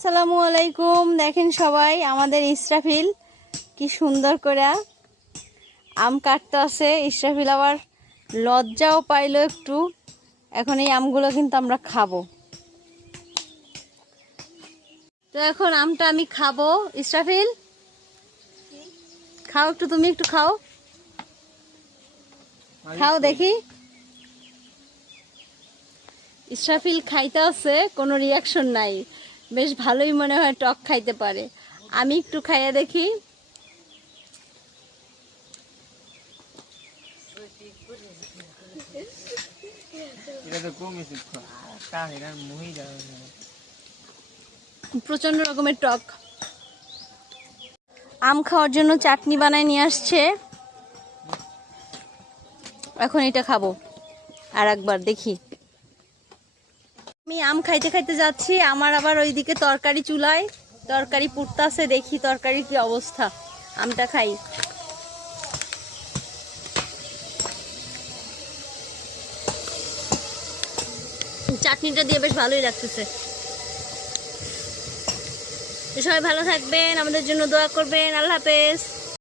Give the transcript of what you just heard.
আসসালামু আলাইকুম। দেখেন সবাই, আমাদের ইসরাফিল কি সুন্দর করে আম কাটতে আছে। ইসরাফিল আবার লজ্জাও পাইলো একটু। এখন এই আমগুলো কিন্তু আমরা খাবো। তো এখন আমটা আমি খাবো। ইসরাফিল খাও, একটু তুমি একটু খাও, খাও দেখি। ইসরাফিল খাইতে আছে, কোনো রিয়াকশন নাই, বেশ ভালোই মনে হয়, টক খাইতে পারে। আমি একটু খাইয়া দেখি। প্রচন্ড রকমের টক। আম খাওয়ার জন্য চাটনি বানায় নিয়ে আসছে, এখন এটা খাবো আর একবার দেখি। আমি আম খাইতে খাইতে যাচ্ছি, আমার আবার ওইদিকে তরকারি চুলায়, তরকারি পুড়তাছে, দেখি তরকারির কি অবস্থা। আমটা খাই। চাটনিটা দিয়ে বেশ ভালোই লাগতেছে। সবাই ভালো থাকবেন, আমাদের জন্য দোয়া করবেন। আল্লাহ হাফেজ।